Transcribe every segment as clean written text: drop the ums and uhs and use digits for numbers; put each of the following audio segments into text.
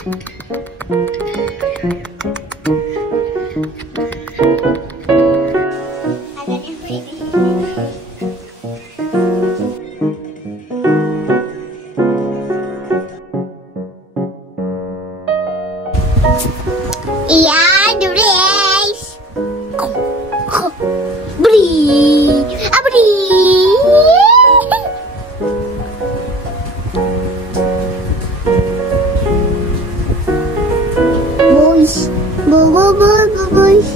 Yeah, the race. Breathe. Boys. Boys.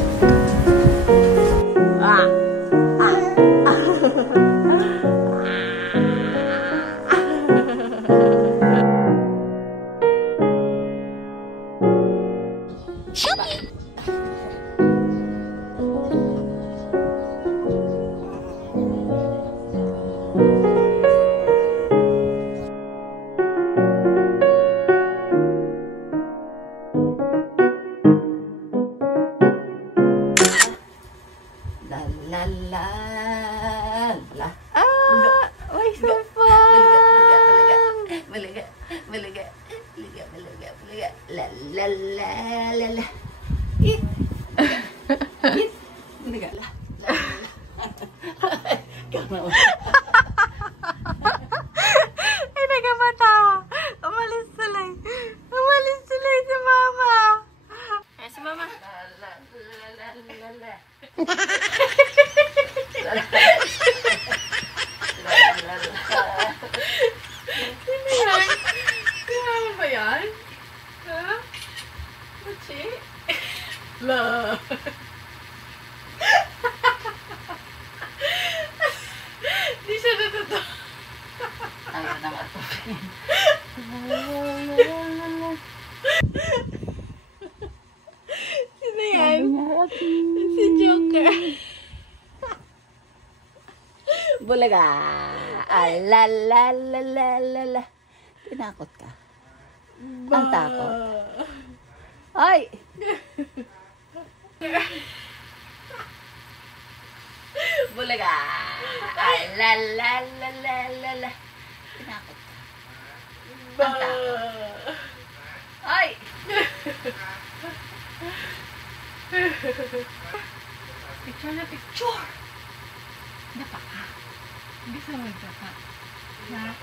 Di siya natuto. Ayaw na nga. Sino yan? Si Joker. Bulaga. Alalalalala. Tinakot ka. Ang takot. Ay! Bulaga. Alalalalala. Tinakot ka. Ang takot. Ay! Picture na picture. Dapa ka. Bisa mo dapa. Ha?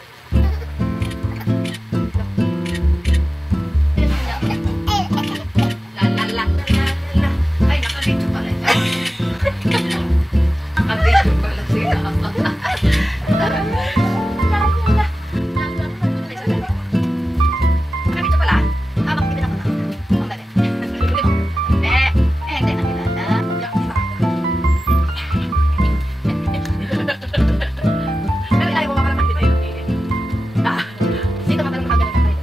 Ay, nakabito pala. Nakabito pala siya. Nakabito pala. Habang hindi na ako na. Hindi na kilala. Pero tayo mo makalang makita yung pili. Sino makalang makagaling ka tayo?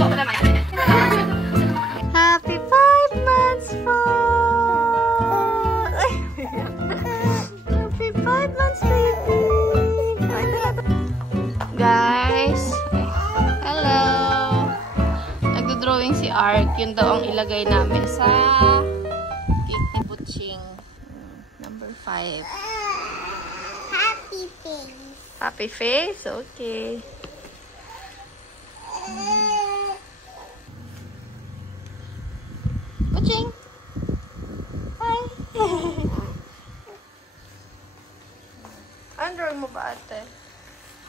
Ako naman. Happy 5 months po! Happy 5 months, baby! Guys! Hello! Nagdo-drawing si Ark. Yun daw ang ilagay namin sa cake ni Butching. Number 5. Happy face. Happy face? Okay. Butching! Hi! Ano drawing mo ba, ate?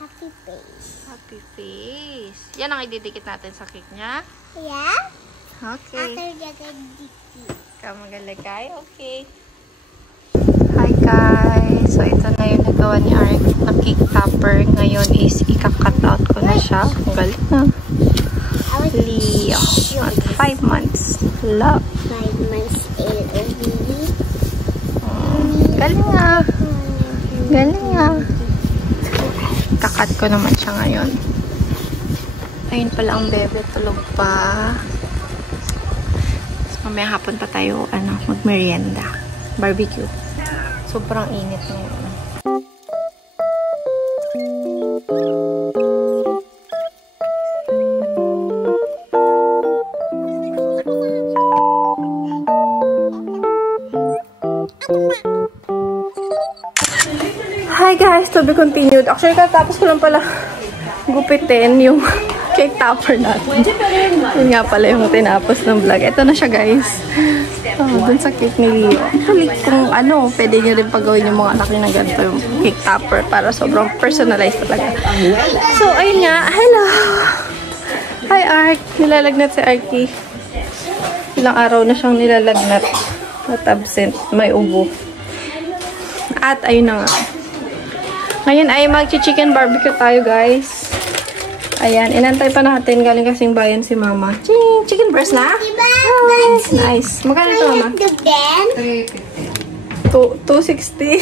Happy face. Happy face. Yan ang ididikit natin sa cake niya. Yeah? Okay. After getting dicky. Kamagalagay. Okay. Hi guys! So ito na yung nagawa ni Ark na cake topper. Ngayon is ika-cut out ko na siya. Ang galing na. Leo. At 5 months. Love. 5 months old already. Galing nga. Galing nga. Kakat ko naman siya ngayon. Ayun pala ang bebe. Tulog pa. So, mamaya hapon pa tayo mag-merienda. Barbecue. Sobrang init ngayon. to be continued. Actually, katapos ko lang pala gupitin yung cake topper natin. Yun nga pala yung tinapos ng vlog. Ito na siya, guys. Dun sa cake ni Leo. Actually, kung ano, pwede nyo rin pagawin yung mga anak nyo na ganito yung cake topper para sobrang personalized talaga. So, ayun nga. Hello! Hi, Ark. Nilalagnat si Arky. Ilang araw na siyang nilalagnat. At absent. May ubo. At ayun na nga. Ngayon ay mag-chicken barbecue tayo, guys. Ayan. Inantay pa natin. Galing kasing bayan si Mama. Ching! Chicken breast na? Oh, nice. Magkano ito, Mama? 260.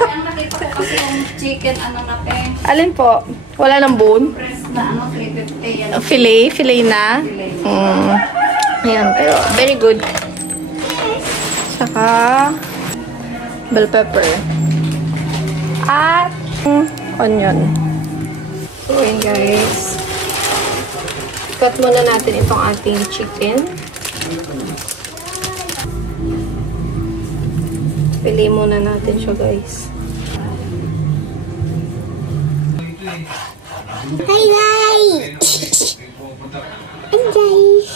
Ang nakita ko kasi yung chicken, ano na pe? Alin po? Wala ng bone? Press na, ano, 350 yan. Filet na. Ayan, pero very good. Saka bell pepper. At onion. So, yun guys. Cut muna natin itong ating chicken. Pili muna natin siya, guys. Hi guys! Hi guys!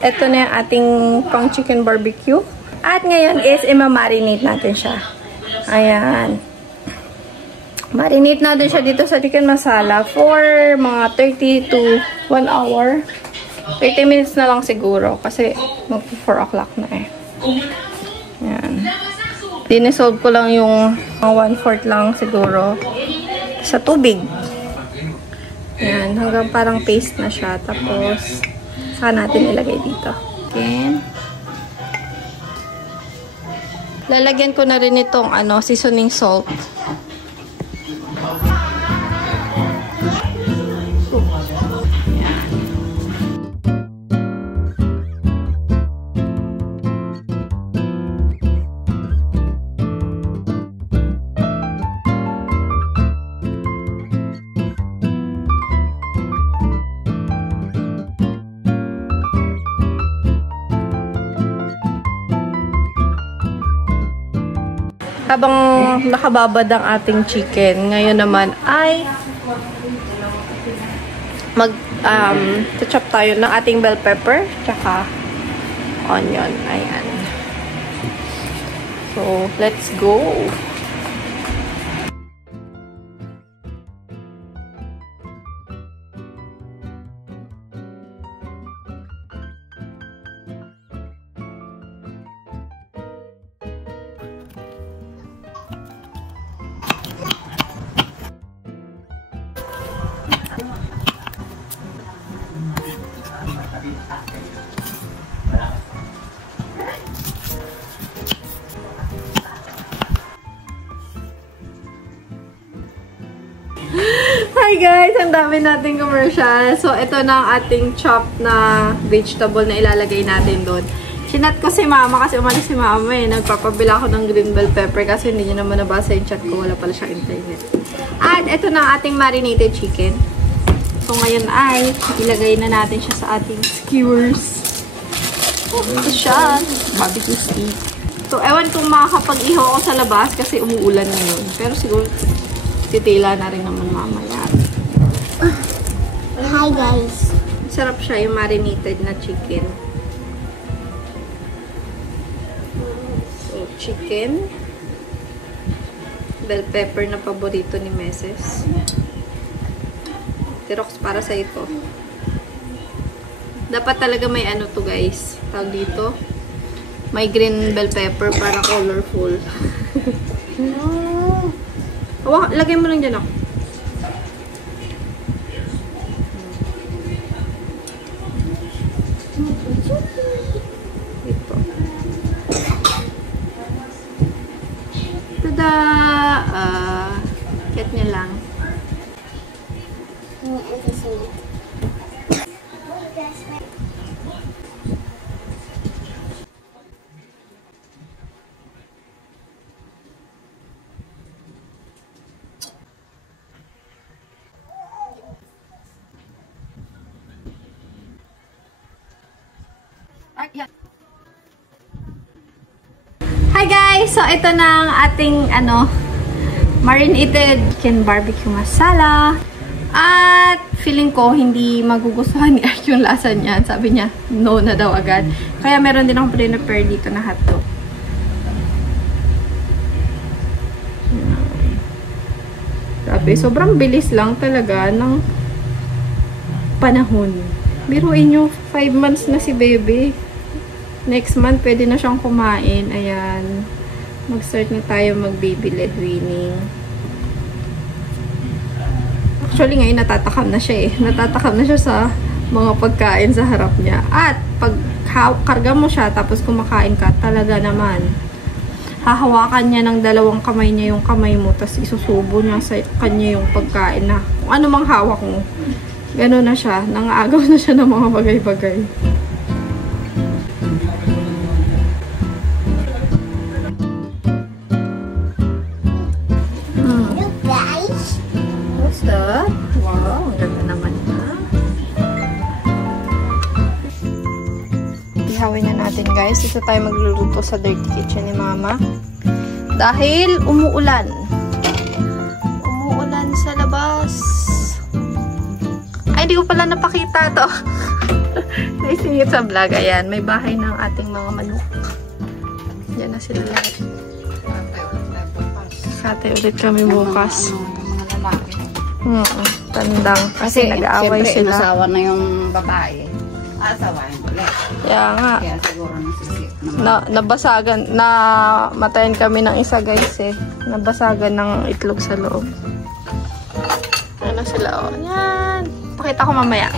Ito na yung ating pang chicken barbecue. At ngayon is ima-marinate natin siya. Ayan. Marinate natin siya dito sa chicken masala for mga 30 to 1 hour. 30 minutes na lang siguro kasi mag 4 o'clock na eh. Ayan. Dinisolve ko lang yung 1/4 lang siguro sa tubig. Ayan. Hanggang parang paste na siya. Tapos saka natin ilagay dito. Again. Lalagyan ko na rin itong seasoning salt. Habang nakababad ang ating chicken, ngayon naman ay mag-chop tayo ng ating bell pepper tsaka onion. Ayan. So, let's go! Hi guys! Ang dami nating commercial. So, ito na ang ating chop na vegetable na ilalagay natin doon. Chinat ko si Mama kasi umalis si Mama eh. Nagpapabila ako ng green bell pepper kasi hindi nyo naman nabasa yung chat ko. Wala pala siyang internet. At ito na ang ating marinated chicken. So, ngayon ay ilagay na natin siya sa ating skewers. Ito siya. Barbecue steak. So, ewan kung makakapag-ihaw ako sa labas kasi umuulan ngayon. Pero siguro titila na rin naman mamaya. Hi guys! Sarap siya yung marinated na chicken. So, chicken. Bell pepper na paborito ni Mrs. Tirox para sa ito. Dapat talaga may to guys. Tawag dito. May green bell pepper para colorful. Lagay mo lang dyan ako. Ito. Tada! Ket niya lang. Hi guys! So ito na ang ating marinated chicken barbecue masala. At feeling ko hindi magugustuhan ni Ark yung lasa niya. Sabi niya, no na daw agad. Kaya meron din akong prepare dito na hotdog. Sabi, sobrang bilis lang talaga ng panahon. Biruin nyo, 5 months na si baby. Next month, pwede na siyang kumain. Ayan. Mag-start na tayo mag-baby led weaning. Actually, ngayon natatakam na siya eh. Natatakam na siya sa mga pagkain sa harap niya. At pag karga mo siya, tapos kumakain ka, talaga naman. Hahawakan niya ng 2 kamay niya yung kamay mo, tapos isusubo niya sa kanya yung pagkain na kung ano mang hawak mo. Gano'n na siya. Nangaagaw na siya ng mga bagay-bagay. Look guys. What's that? Wow, ang ganda naman na. Ihawin na natin guys. Dito tayo magluluto sa dirty kitchen ni Mama. Dahil umuulan. Umuulan sa labas. Ay, hindi ko pala napakita to. Naisingit sa vlog. Ayan, may bahay ng ating mga manok. Yan na sila lahat. Kate ulit kami bukas. Tandang. Kasi nag-aaway sila. Inasawa na yung babae. Asawain ulit. Kaya nga. Kaya siguro nasisip Nabasagan. Namatayin kami ng isa guys eh. Nabasagan ng itlog sa loob. Ano sila oh. Yan. Pakita ko mamaya.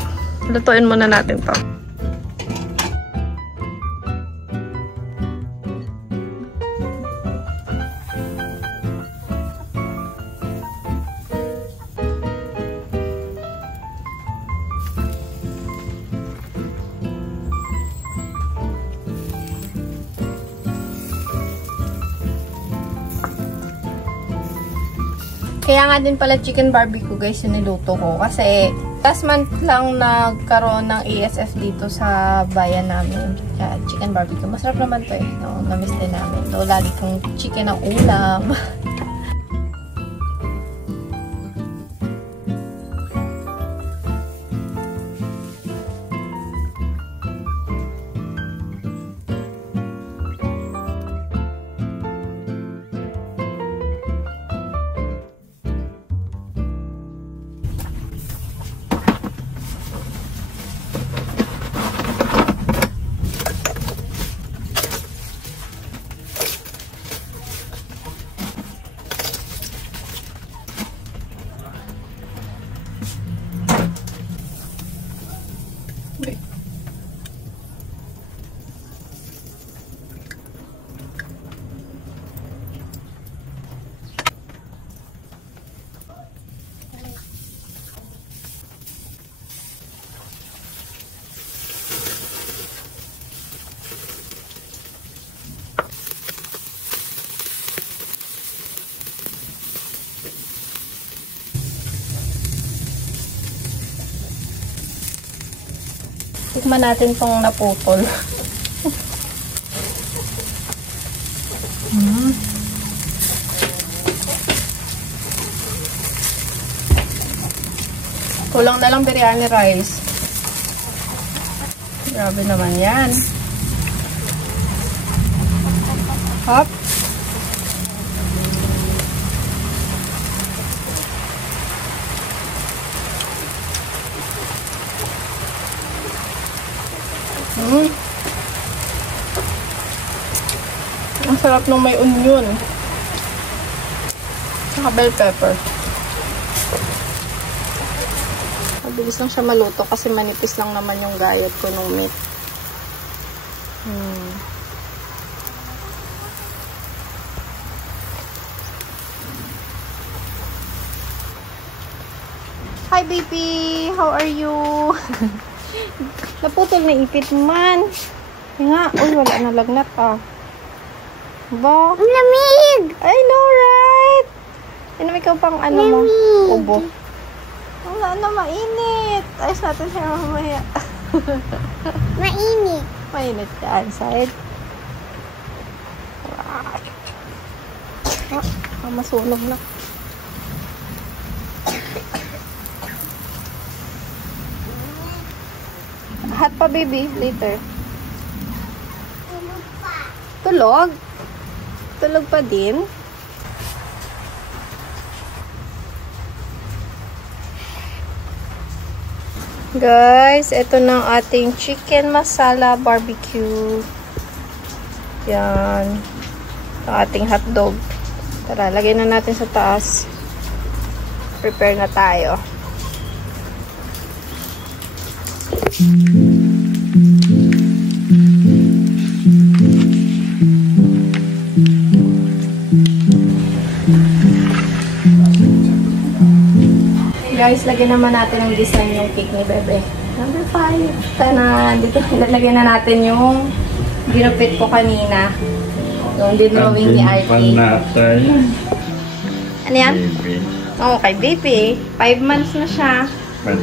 Lutuin muna natin to. Kaya nga din pala chicken barbecue guys yung niluto ko. Kasi last month lang nagkaroon ng ASF dito sa bayan namin. Kaya chicken barbecue. Masarap naman to eh. No, na-miss din namin. So, lagi kong chicken ang ulam. Tikman natin tong naputol. Kulang na lang biryani rice. Grabe naman yan. Hop. Ang sarap nung may onion. Saka bell pepper. Mabilis lang siya maluto kasi manipis lang naman yung gayat ko nung meat. Hi baby! How are you? Naputol na ipit man. Nga, uy, wala na lagnat ah. Ba? Ang lamig! I know, right? Inom ikaw pang ano mo? Ubo. Wala na, mainit. Ayos natin siya mamaya. Mainit. Mainit ka inside. Masunog na. Hot pa, baby. Later. Tulog? Tulog pa din? Guys, ito na ang ating chicken masala barbecue. Yan. Ang ating hotdog. Tara, lagay na natin sa taas. Prepare na tayo. Guys, lagyan naman natin ang design yung cake ni Bebe. Number 5. Tana, dito lalagyan na natin yung ginupit ko kanina. Yung dinrawing ni Artie. Ano yan? Oo, kay Baby. 5 months na siya. 5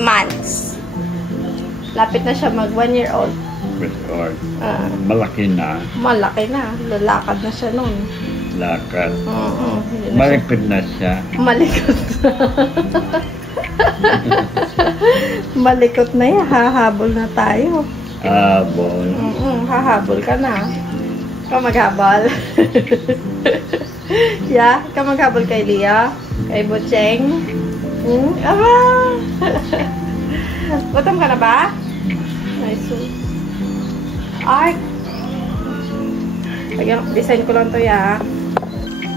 months. Lapit na siya mag 1 year old. Malaki na. Malaki na. Lalakad na siya nun. Lakad. Malipit na siya. Malikot na. Malikot na yan. Hahabol na tayo. Habol. Hahabol ka na. Ikaw maghabol. Yeah? Ikaw maghabol kay Lia? Kay Bocheng? Gutom ka na ba? Nice. Art. Design ko lang to ya.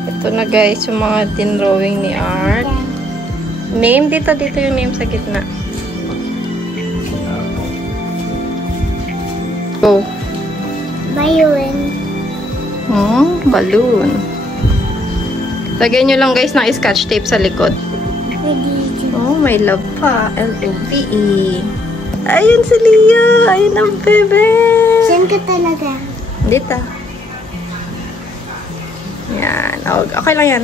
Ito na guys, yung mga tin-drawing ni Art. Name dito yung name sa gitna. Go. Balloon. Balloon. Lagyan nyo lang guys ng scotch tape sa likod. Oh, may love pa. L-O-V-E. Ayun si Lia. Ayun ang bebe. Saan ka talaga? Dito. Yan. Okay lang yan.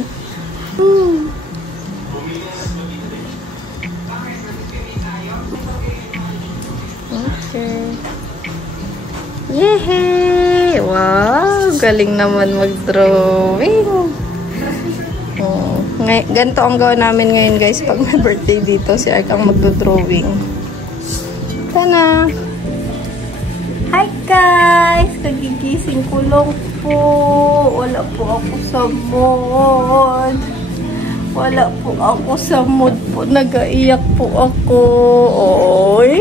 Okay. Yehey! Wow! Galing naman mag-drawing. Oh. Ganito ang gawin namin ngayon guys pag may birthday dito. Si Ark ang mag-drawing. Sana! Hi guys! Kagigising ko lang po. Wala po ako sa mood. Wala po ako sa mood po. Nag-aiyak po ako. Oy!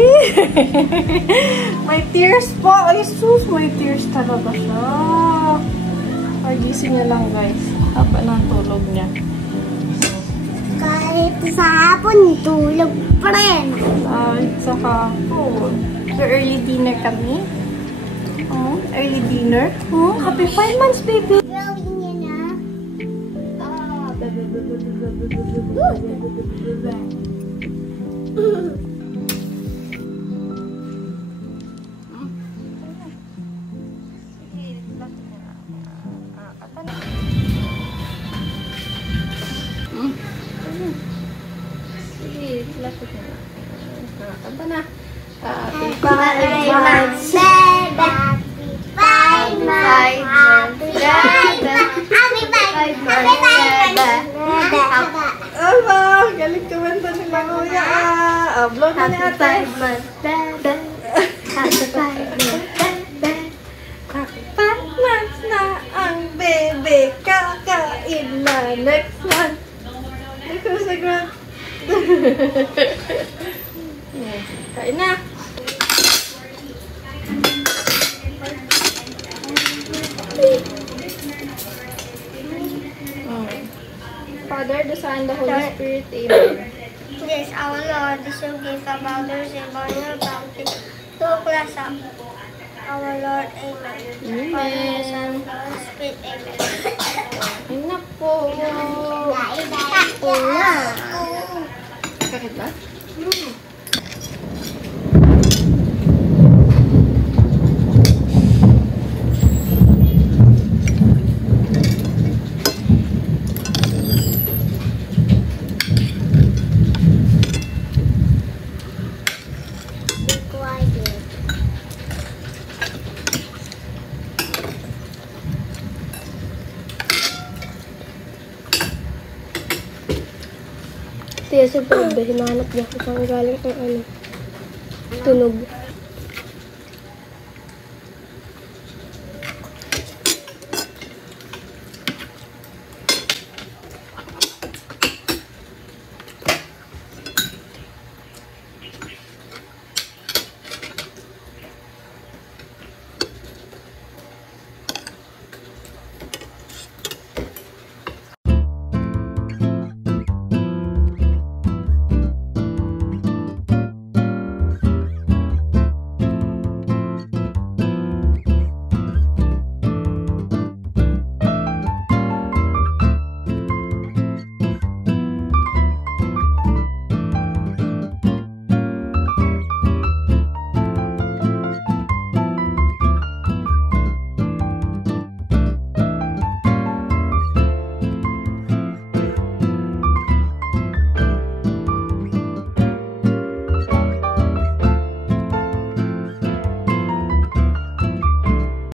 May tears po. Ay sus! May tears talaga siya. Kagising niya lang guys. Haba ng tulog niya. Kahit sa hapon, tulog pa rin. Kahit sa hapon. So, early dinner kami. Oh, early dinner. Oh, happy 5 months, baby. Drawing niya na. Kanta na. Happy 5 months, baby. Happy 5 months. Happy 5 months. Happy 5 months. Aba, galing kumanta ni Manuya. Blow na ni ate. Happy 5 months, baby. Happy 5 months, baby. Happy 5 months na ang bebe. Kakain na next month. Ito sa grand. Kain na. Father, the Son, the Holy Spirit, amen. Yes, our Lord, this will give the mothers and your bounty to bless us. Our Lord, amen. Father, the Son, the Holy Spirit, amen. Ay na po. Sakit ba? Tiya sa bebe, hinahanap niya kung saan galing ang ano. Tunog.